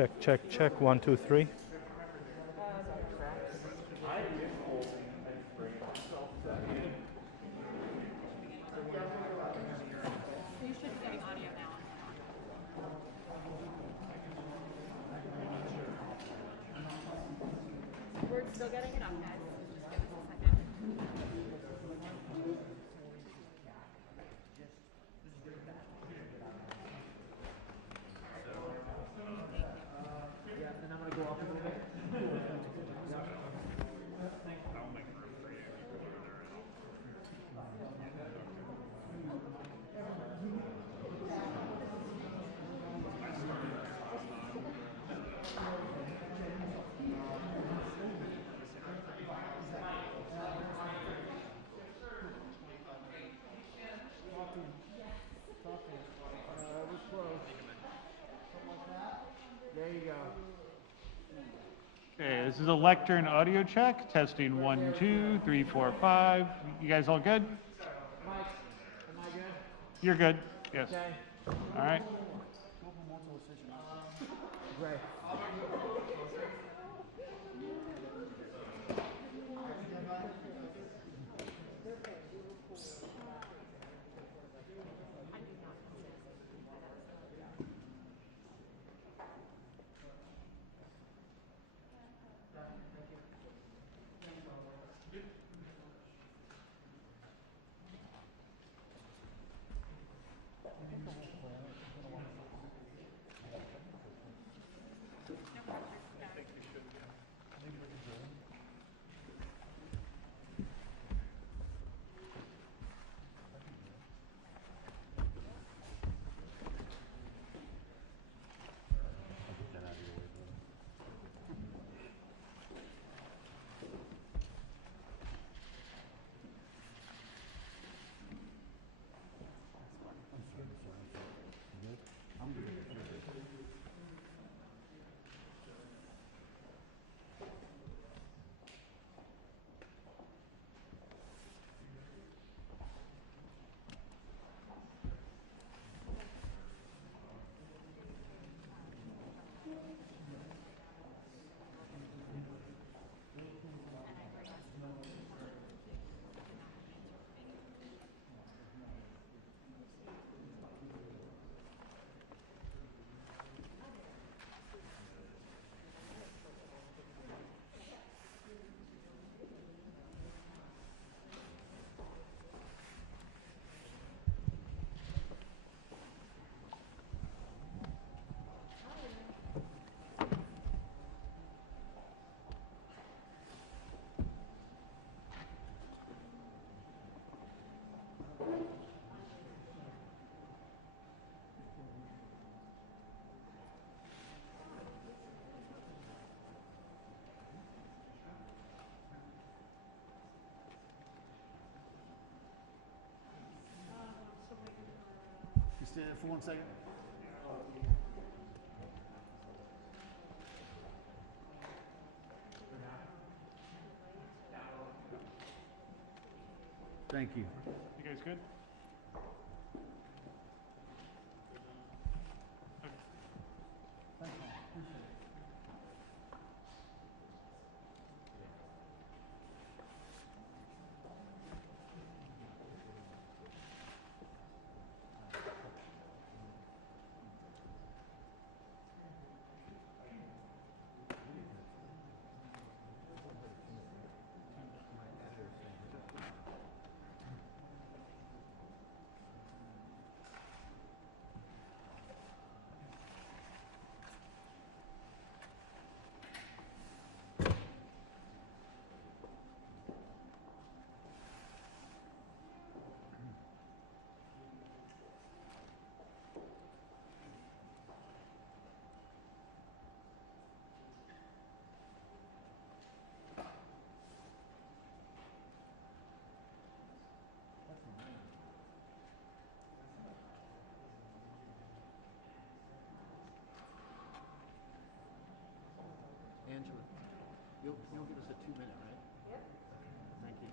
Check, check, check. 1, 2, 3. You should be getting audio now. We're still getting it up, guys. Just give us a second. Yeah, and I'm going to go off a little bit. There you go. Okay, this is a lectern audio check. Testing 1, 2, 3, 4, 5. You guys all good? Mike, am I good? You're good. Yes. Okay. All right. Great. Stand for 1 second. Thank you. You guys good? Angela, you'll give us a 2-minute, right? Yep. Thank you.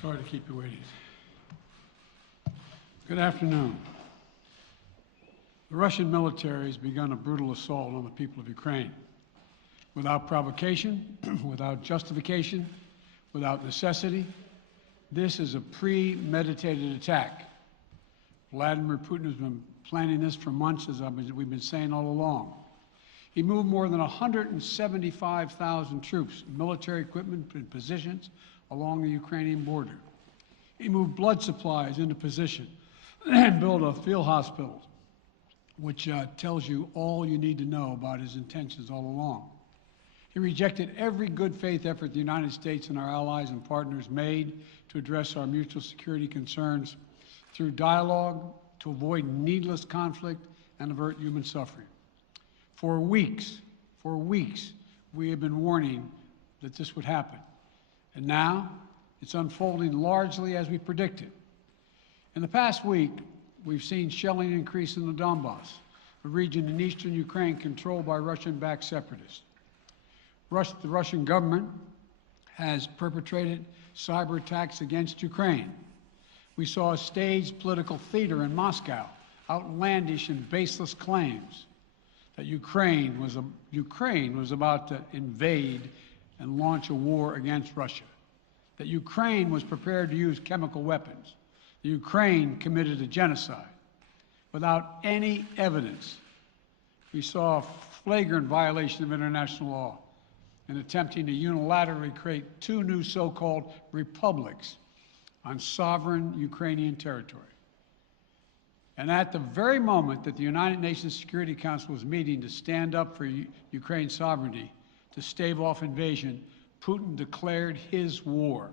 Sorry to keep you waiting. Good afternoon. The Russian military has begun a brutal assault on the people of Ukraine. Without provocation, without justification, without necessity, this is a premeditated attack. Vladimir Putin has been planning this for months, as we've been saying all along. He moved more than 175,000 troops, military equipment, and positions along the Ukrainian border. He moved blood supplies into position and built a field hospital, which tells you all you need to know about his intentions all along. He rejected every good faith effort the United States and our allies and partners made to address our mutual security concerns through dialogue, to avoid needless conflict and avert human suffering. For weeks, we have been warning that this would happen. And now, it's unfolding largely as we predicted. In the past week, we've seen shelling increase in the Donbass, a region in eastern Ukraine controlled by Russian-backed separatists. The Russian government has perpetrated cyber attacks against Ukraine. We saw a staged political theater in Moscow, outlandish and baseless claims that Ukraine was about to invade and launch a war against Russia, that Ukraine was prepared to use chemical weapons, that Ukraine committed a genocide. Without any evidence, we saw a flagrant violation of international law in attempting to unilaterally create two new so-called republics on sovereign Ukrainian territory. And at the very moment that the United Nations Security Council was meeting to stand up for Ukraine's sovereignty, to stave off invasion, Putin declared his war.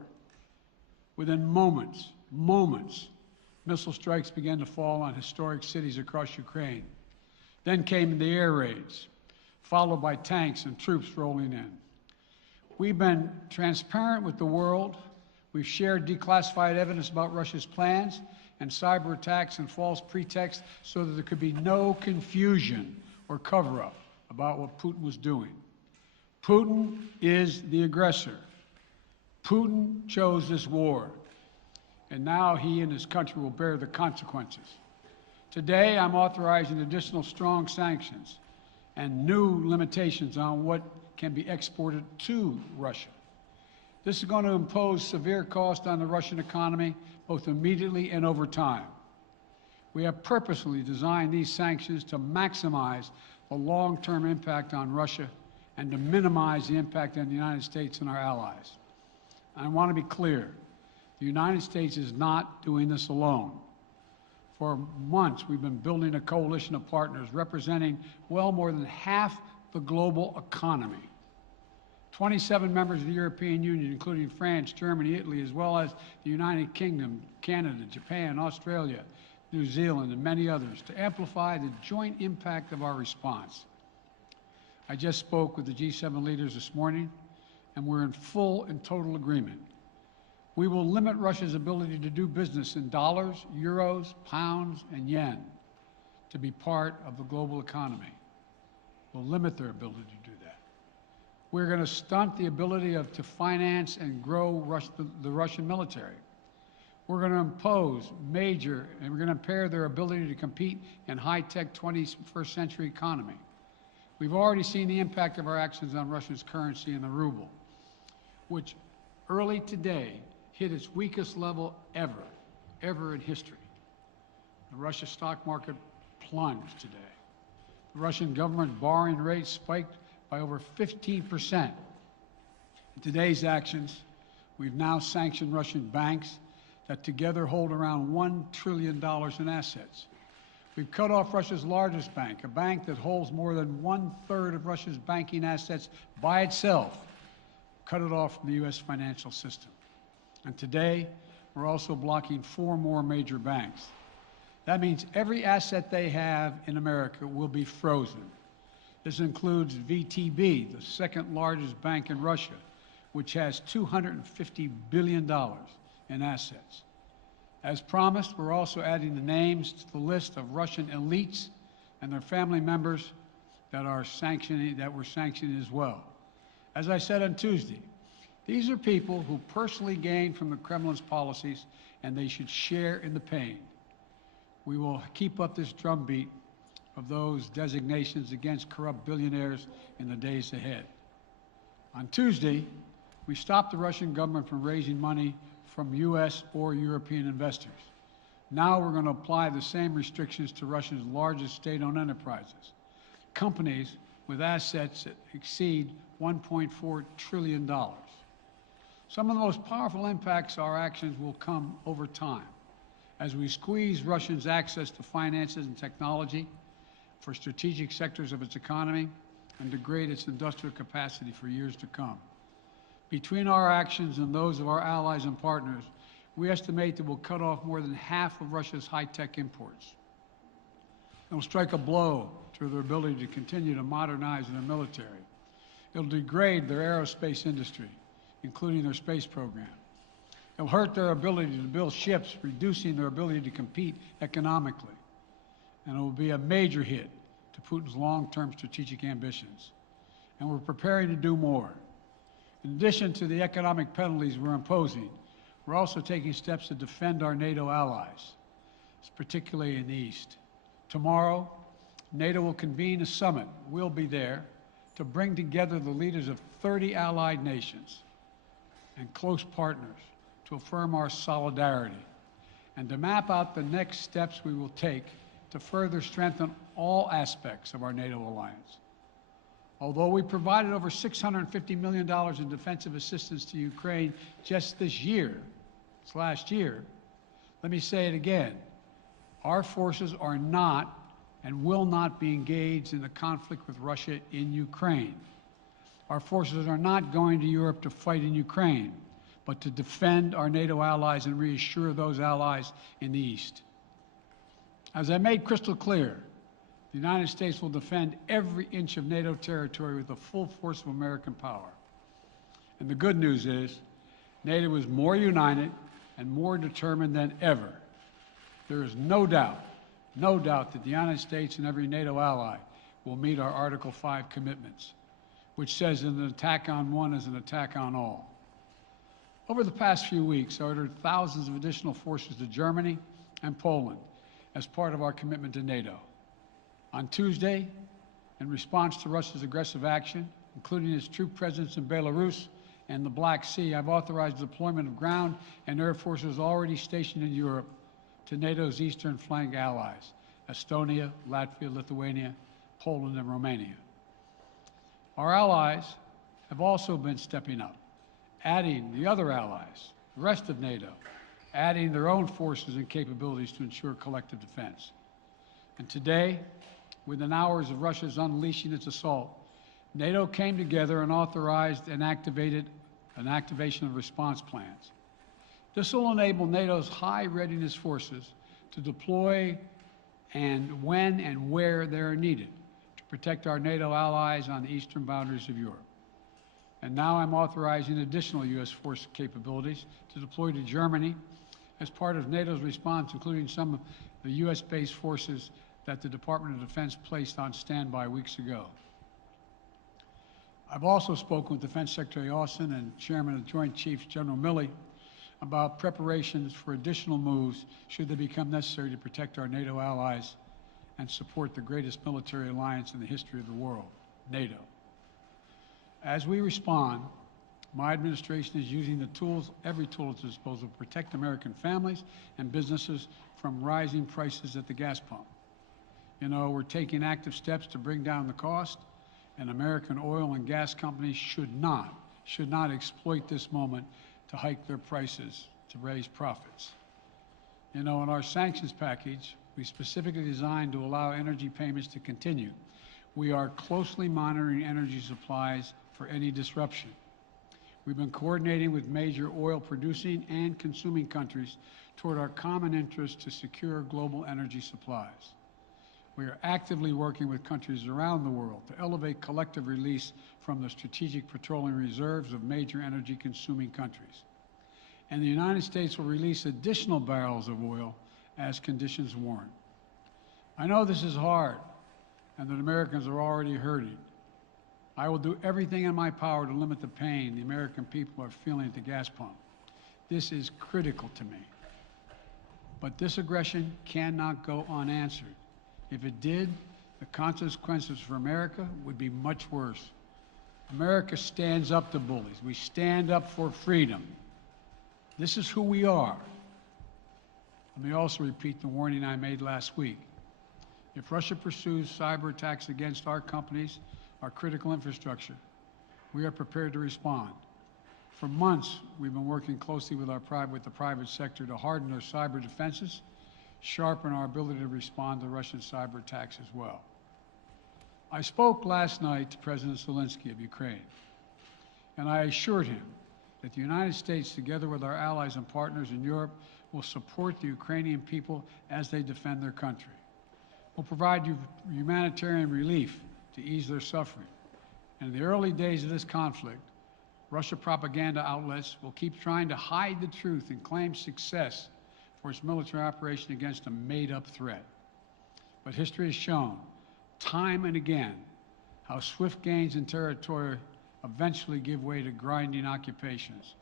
Within moments, missile strikes began to fall on historic cities across Ukraine. Then came the air raids, followed by tanks and troops rolling in. We've been transparent with the world. We've shared declassified evidence about Russia's plans and cyber attacks and false pretexts so that there could be no confusion or cover-up about what Putin was doing. Putin is the aggressor. Putin chose this war, and now he and his country will bear the consequences. Today, I'm authorizing additional strong sanctions and new limitations on what can be exported to Russia. This is going to impose severe cost on the Russian economy, both immediately and over time. We have purposely designed these sanctions to maximize the long-term impact on Russia and to minimize the impact on the United States and our allies. I want to be clear, the United States is not doing this alone. For months, we've been building a coalition of partners representing well more than half the global economy. 27 members of the European Union, including France, Germany, Italy, as well as the United Kingdom, Canada, Japan, Australia, New Zealand, and many others, to amplify the joint impact of our response. I just spoke with the G7 leaders this morning, and we're in full and total agreement. We will limit Russia's ability to do business in dollars, euros, pounds, and yen to be part of the global economy. We'll limit their ability to do that. We're going to stunt the ability to finance and grow the Russian military. We're going to impose and we're going to impair their ability to compete in high-tech 21st century economy. We've already seen the impact of our actions on Russia's currency and the ruble, which early today hit its weakest level ever in history. The Russia stock market plunged today. The Russian government borrowing rate spiked by over 15%. In today's actions, we've now sanctioned Russian banks that together hold around $1 trillion in assets. We've cut off Russia's largest bank, a bank that holds more than 1/3 of Russia's banking assets by itself, cut it off from the U.S. financial system. And today, we're also blocking 4 more major banks. That means every asset they have in America will be frozen. This includes VTB, the second largest bank in Russia, which has $250 billion in assets. As promised, we're also adding the names to the list of Russian elites and their family members that we're sanctioning as well. As I said on Tuesday, These are people who personally gain from the Kremlin's policies, and they should share in the pain. We will keep up this drumbeat of those designations against corrupt billionaires in the days ahead. On Tuesday, we stopped the Russian government from raising money from U.S. or European investors. Now we're going to apply the same restrictions to Russia's largest state-owned enterprises, companies with assets that exceed $1.4 trillion. Some of the most powerful impacts of our actions will come over time as we squeeze Russia's access to finances and technology for strategic sectors of its economy and degrade its industrial capacity for years to come. Between our actions and those of our allies and partners, we estimate that we'll cut off more than half of Russia's high-tech imports. It will strike a blow to their ability to continue to modernize their military. It will degrade their aerospace industry, including their space program. It will hurt their ability to build ships, reducing their ability to compete economically. And it will be a major hit to Putin's long-term strategic ambitions. And we're preparing to do more. In addition to the economic penalties we're imposing, we're also taking steps to defend our NATO allies, particularly in the East. Tomorrow, NATO will convene a summit. We'll be there to bring together the leaders of 30 allied nations and close partners to affirm our solidarity and to map out the next steps we will take to further strengthen all aspects of our NATO alliance. Although we provided over $650 million in defensive assistance to Ukraine just this last year, let me say it again, our forces are not and will not be engaged in the conflict with Russia in Ukraine. Our forces are not going to Europe to fight in Ukraine, but to defend our NATO allies and reassure those allies in the East. As I made crystal clear, the United States will defend every inch of NATO territory with the full force of American power. And the good news is, NATO is more united and more determined than ever. There is no doubt that the United States and every NATO ally will meet our Article 5 commitments, which says that an attack on one is an attack on all. Over the past few weeks, I ordered thousands of additional forces to Germany and Poland as part of our commitment to NATO. On Tuesday, in response to Russia's aggressive action, including its troop presence in Belarus and the Black Sea, I've authorized the deployment of ground and air forces already stationed in Europe to NATO's eastern flank allies, Estonia, Latvia, Lithuania, Poland, and Romania. Our allies have also been stepping up, adding the other allies, the rest of NATO, adding their own forces and capabilities to ensure collective defense. And today, within hours of Russia's unleashing its assault, NATO came together and authorized and activated an activation of response plans. This will enable NATO's high readiness forces to deploy and when and where they are needed to protect our NATO allies on the eastern boundaries of Europe. And now I'm authorizing additional U.S. force capabilities to deploy to Germany as part of NATO's response, including some of the U.S.-based forces that the Department of Defense placed on standby weeks ago. I've also spoken with Defense Secretary Austin and Chairman of the Joint Chiefs, General Milley, about preparations for additional moves should they become necessary to protect our NATO allies and support the greatest military alliance in the history of the world, NATO. As we respond, my administration is using the tools, every tool at its disposal, to protect American families and businesses from rising prices at the gas pump. You know, we're taking active steps to bring down the cost, and American oil and gas companies should not exploit this moment to hike their prices to raise profits. You know, in our sanctions package, we specifically designed to allow energy payments to continue. We are closely monitoring energy supplies for any disruption. We've been coordinating with major oil producing and consuming countries toward our common interest to secure global energy supplies. We are actively working with countries around the world to elevate collective release from the strategic petroleum reserves of major energy consuming countries. And the United States will release additional barrels of oil as conditions warrant. I know this is hard and that Americans are already hurting, I will do everything in my power to limit the pain the American people are feeling at the gas pump. This is critical to me. But this aggression cannot go unanswered. If it did, the consequences for America would be much worse. America stands up to bullies. We stand up for freedom. This is who we are. Let me also repeat the warning I made last week. If Russia pursues cyber attacks against our companies, our critical infrastructure, we are prepared to respond. For months, we've been working closely with the private sector to harden our cyber defenses, sharpen our ability to respond to Russian cyber attacks as well. I spoke last night to President Zelensky of Ukraine, and I assured him that the United States, together with our allies and partners in Europe, will support the Ukrainian people as they defend their country. We'll provide humanitarian relief to ease their suffering. And in the early days of this conflict, Russia propaganda outlets will keep trying to hide the truth and claim success for its military operation against a made-up threat. But history has shown, time and again, how swift gains in territory eventually give way to grinding occupations,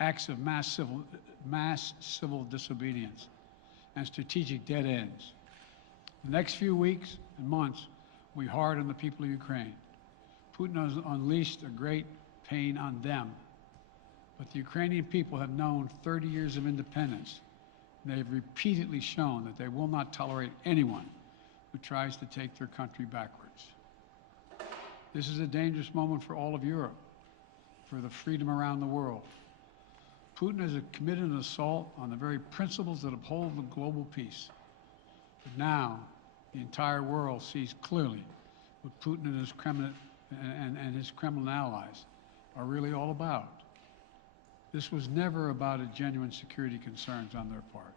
acts of mass civil disobedience, and strategic dead ends. The next few weeks and months will be hard on the people of Ukraine. Putin has unleashed a great pain on them, but the Ukrainian people have known 30 years of independence. And they have repeatedly shown that they will not tolerate anyone who tries to take their country backwards. This is a dangerous moment for all of Europe, for the freedom around the world. Putin has committed an assault on the very principles that uphold the global peace. But now, the entire world sees clearly what Putin and his Kremlin allies are really all about. This was never about a genuine security concerns on their part.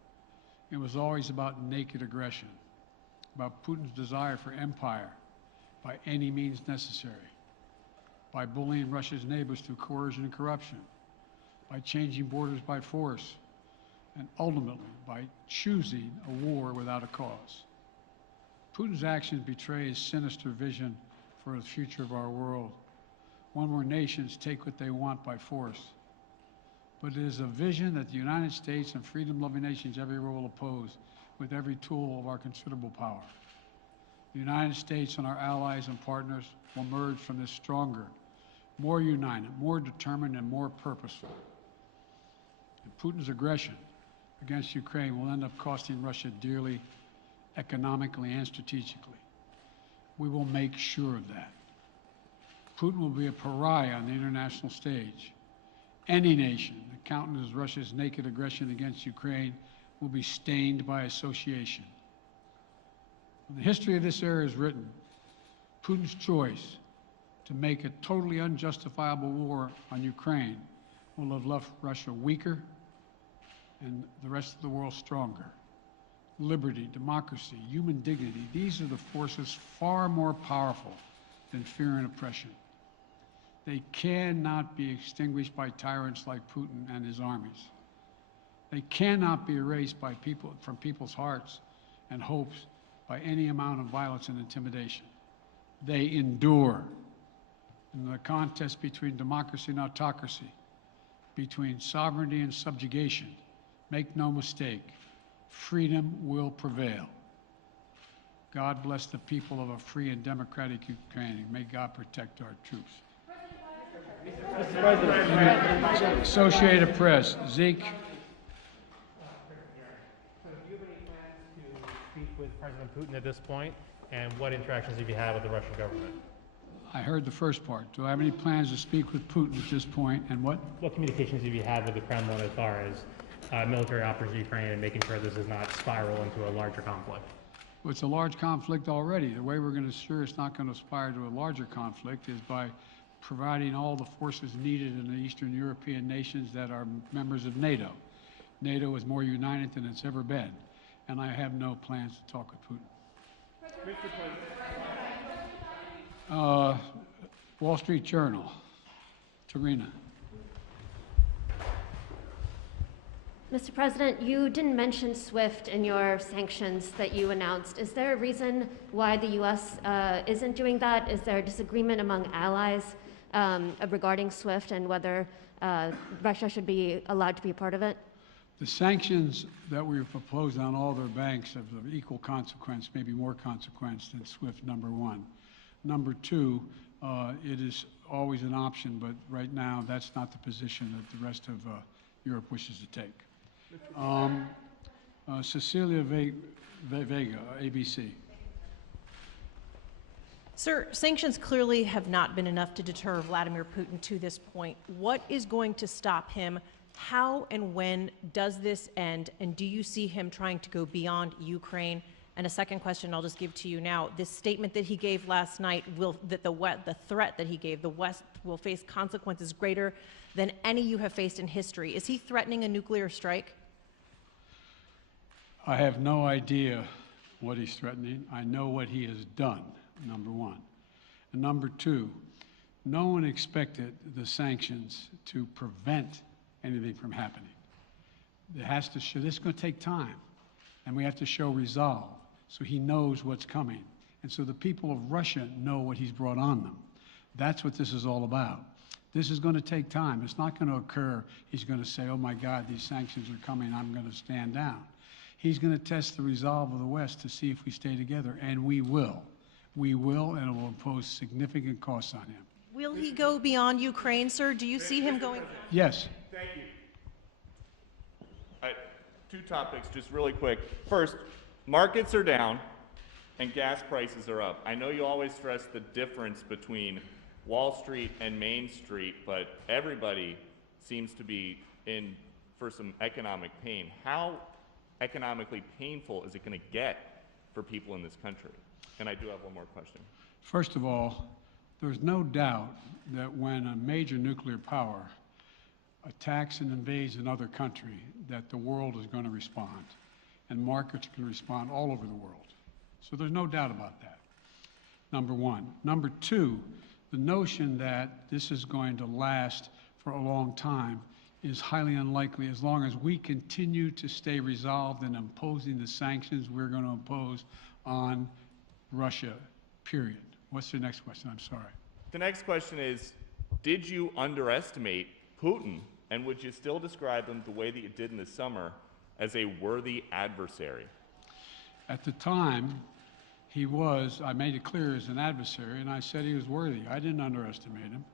It was always about naked aggression, about Putin's desire for empire by any means necessary, by bullying Russia's neighbors through coercion and corruption, by changing borders by force, and ultimately by choosing a war without a cause. Putin's actions betray his sinister vision for the future of our world, one where nations take what they want by force. But it is a vision that the United States and freedom-loving nations everywhere will oppose with every tool of our considerable power. The United States and our allies and partners will emerge from this stronger, more united, more determined, and more purposeful. And Putin's aggression against Ukraine will end up costing Russia dearly, economically and strategically. We will make sure of that. Putin will be a pariah on the international stage. Any nation that countenances Russia's naked aggression against Ukraine will be stained by association. When the history of this era is written, Putin's choice to make a totally unjustifiable war on Ukraine will have left Russia weaker and the rest of the world stronger. Liberty, democracy, human dignity, these are the forces far more powerful than fear and oppression. They cannot be extinguished by tyrants like Putin and his armies. They cannot be erased by from people's hearts and hopes by any amount of violence and intimidation. They endure. In the contest between democracy and autocracy, between sovereignty and subjugation, make no mistake, freedom will prevail. God bless the people of a free and democratic Ukraine. May God protect our troops. Associated Press, Zeke. Do you have any plans to speak with President Putin at this point? And what interactions have you had with the Russian government? I heard the first part. Do I have any plans to speak with Putin at this point, and what? What communications have you had with the Kremlin as far as military operations in Ukraine and making sure this does not spiral into a larger conflict? Well, it's a large conflict already. The way we're going to ensure it's not going to aspire to a larger conflict is by providing all the forces needed in the Eastern European nations that are members of NATO. NATO is more united than it's ever been, and I have no plans to talk with Putin. Wall Street Journal, Tarina. Mr. President, you didn't mention SWIFT in your sanctions that you announced. Is there a reason why the U.S. Isn't doing that? Is there a disagreement among allies regarding SWIFT and whether Russia should be allowed to be a part of it? The sanctions that we've proposed on all their banks have of equal consequence, maybe more consequence than SWIFT, number one. Number two, it is always an option, but right now that's not the position that the rest of Europe wishes to take. Cecilia Vega, ABC. Sir, sanctions clearly have not been enough to deter Vladimir Putin to this point. What is going to stop him? How and when does this end? And do you see him trying to go beyond Ukraine? And a second question I'll just give to you now. This statement that he gave last night, the threat that he gave, the West will face consequences greater than any you have faced in history. Is he threatening a nuclear strike? I have no idea what he's threatening. I know what he has done, number one. And number two, no one expected the sanctions to prevent anything from happening. It has to show, this is going to take time, and we have to show resolve so he knows what's coming. And so the people of Russia know what he's brought on them. That's what this is all about. This is going to take time. It's not going to occur. He's going to say, oh my God, these sanctions are coming, I'm going to stand down. He's going to test the resolve of the West to see if we stay together, and we will. We will, and it will impose significant costs on him. Will he go beyond Ukraine, sir? Do you see him going? Yes. Thank you. Two topics, just really quick. First, markets are down and gas prices are up. I know you always stress the difference between Wall Street and Main Street, but everybody seems to be in for some economic pain. How economically painful is it going to get for people in this country? And I do have one more question. First of all, there's no doubt that when a major nuclear power attacks and invades another country, that the world is going to respond, and markets can respond all over the world. So there's no doubt about that, number one. Number two, the notion that this is going to last for a long time is highly unlikely as long as we continue to stay resolved in imposing the sanctions we're going to impose on Russia, period. What's your next question? I'm sorry. The next question is, did you underestimate Putin, and would you still describe him the way that you did in the summer as a worthy adversary? At the time, he was, I made it clear, as an adversary, and I said he was worthy. I didn't underestimate him.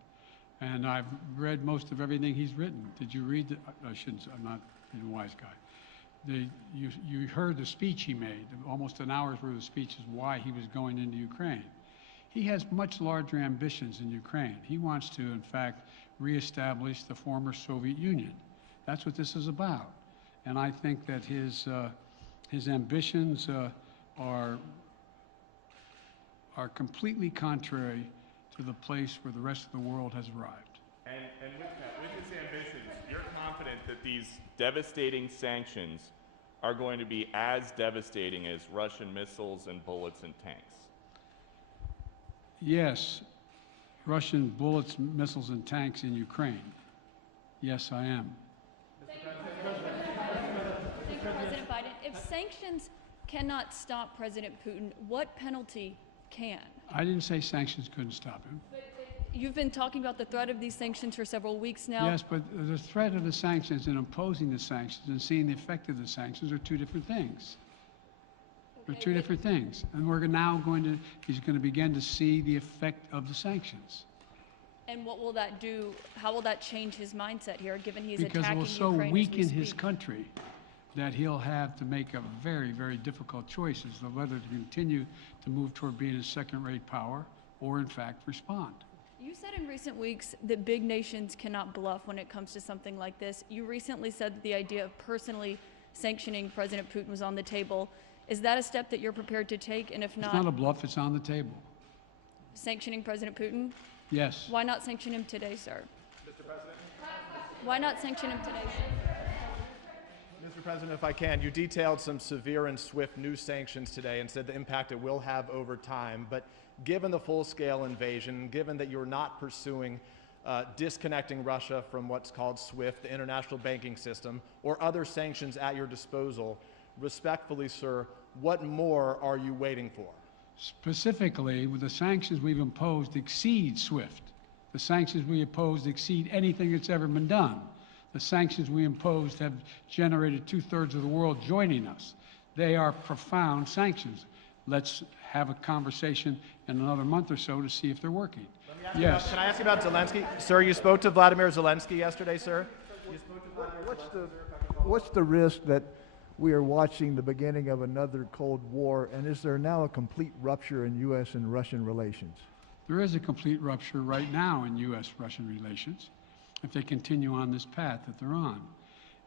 And I've read most of everything he's written. Did you read it? I shouldn't, I'm not a wise guy. You heard the speech he made, almost an hour's worth of speeches, why he was going into Ukraine. He has much larger ambitions in Ukraine. He wants to, in fact, reestablish the former Soviet Union. That's what this is about. And I think that his ambitions are completely contrary to the place where the rest of the world has arrived. And with his ambitions, you're confident that these devastating sanctions are going to be as devastating as Russian missiles and bullets and tanks? Yes, Russian bullets, missiles, and tanks in Ukraine. Yes, I am. Thank you, President Biden. If sanctions cannot stop President Putin, what penalty can? I didn't say sanctions couldn't stop him. You've been talking about the threat of these sanctions for several weeks now. Yes, but the threat of the sanctions and imposing the sanctions and seeing the effect of the sanctions are two different things. They're two different things. And we're now he's going to begin to see the effect of the sanctions. And what will that do? How will that change his mindset here, given he's because attacking it will so Ukraine weaken his country that he'll have to make a very, very difficult choice as to whether to continue to move toward being a second-rate power or, in fact, respond. You said in recent weeks that big nations cannot bluff when it comes to something like this. You recently said that the idea of personally sanctioning President Putin was on the table. Is that a step that you're prepared to take? And if not, it's not a bluff, it's on the table. Sanctioning President Putin? Yes. Why not sanction him today, sir? Mr. President? Why not sanction him today, sir? Mr. President, if I can, you detailed some severe and swift new sanctions today and said the impact it will have over time. But given the full-scale invasion, given that you're not pursuing disconnecting Russia from what's called SWIFT, the international banking system, or other sanctions at your disposal. Respectfully, sir, what more are you waiting for? Specifically, with the sanctions we've imposed exceed SWIFT. The sanctions we imposed exceed anything that's ever been done. The sanctions we imposed have generated 2/3 of the world joining us. They are profound sanctions. Let's have a conversation in another month or so to see if they're working. Yes. Can I ask you about Zelensky? Sir, you spoke to Vladimir Zelensky yesterday, sir? What's the risk that we are watching the beginning of another Cold War, and is there now a complete rupture in U.S. and Russian relations? There is a complete rupture right now in U.S.-Russian relations if they continue on this path that they're on.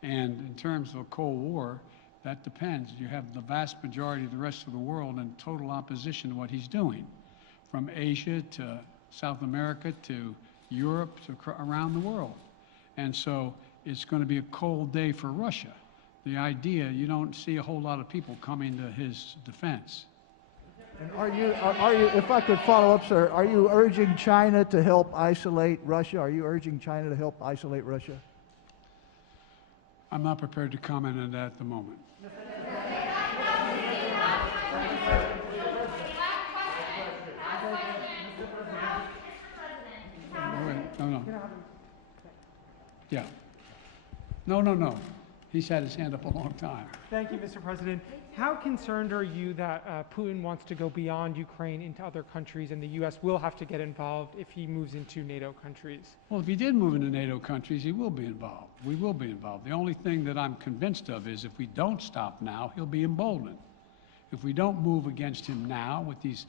And in terms of a Cold War, that depends. You have the vast majority of the rest of the world in total opposition to what he's doing, from Asia to South America to Europe to around the world. And so it's going to be a cold day for Russia. The idea, you don't see a whole lot of people coming to his defense. And are you, if I could follow up, sir, are you urging China to help isolate Russia? Are you urging China to help isolate Russia? I'm not prepared to comment on that at the moment. No. Yeah. No. He's had his hand up a long time. Thank you, Mr. President. How concerned are you that Putin wants to go beyond Ukraine into other countries, and the U.S. will have to get involved if he moves into NATO countries? Well, if he did move into NATO countries, he will be involved. We will be involved. The only thing that I'm convinced of is if we don't stop now, he'll be emboldened. If we don't move against him now with these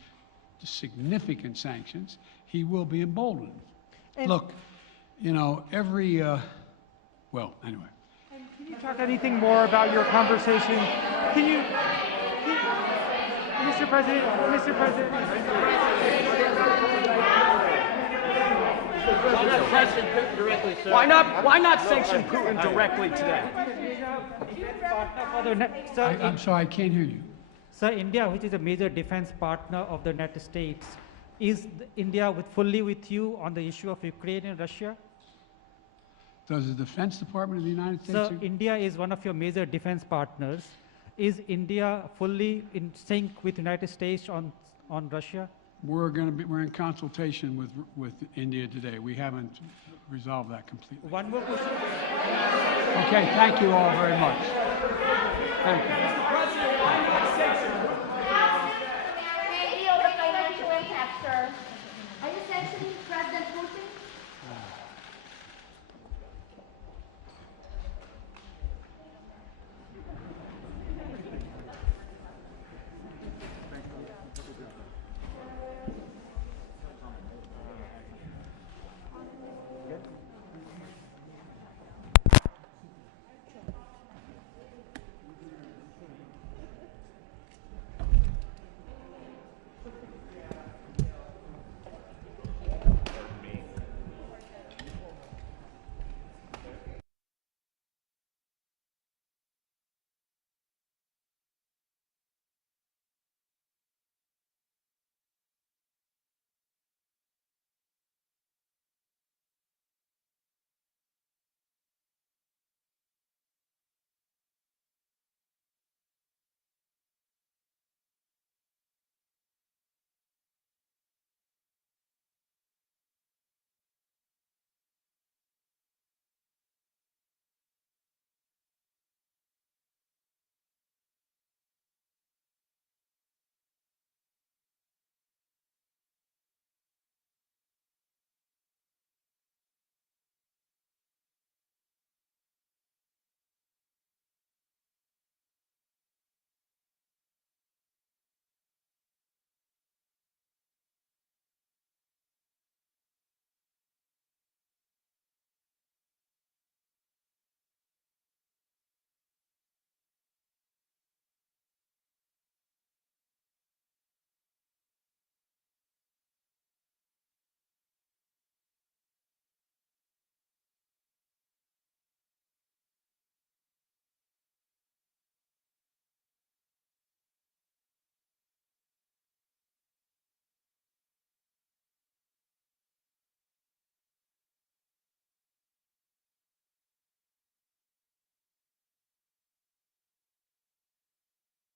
significant sanctions, he will be emboldened. And look, you know, well, anyway. And can you talk anything more about your conversation? Mr. President. Why not sanction Putin directly today? I'm sorry, I can't hear you. Sir, India, which is a major defense partner of the United States, is India fully with you on the issue of Ukraine and Russia? Does the Defense Department of the United States? So India is one of your major defense partners. Is India fully in sync with the United States on Russia? We're in consultation with India today. We haven't resolved that completely. One more question. Okay, thank you all very much. Thank you.